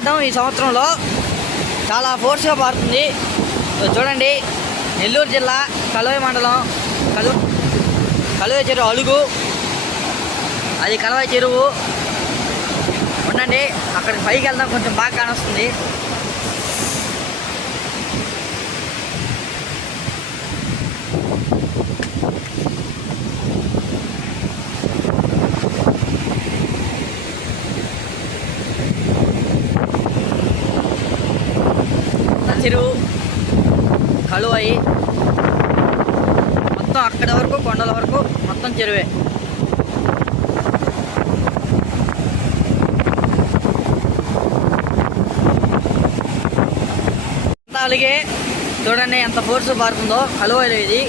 వర్షపాతం ఈ సంవత్సరంలో చాలా ఫోర్స్గా పడుతుంది. చూడండి, నెల్లూరు జిల్లా కలువై మండలం కలువై చెరువు అలుగు, అది కలువై చెరువు. ఉండండి, అక్కడికి పైకి వెళ్దాం, కొంచెం బాగా కానొస్తుంది. చెరువు కలువై మొత్తం అక్కడి వరకు, కొండల వరకు మొత్తం చెరువే. అలాగే చూడండి ఎంత ఫోర్స్ పారుతుందో కలువైలో ఇది.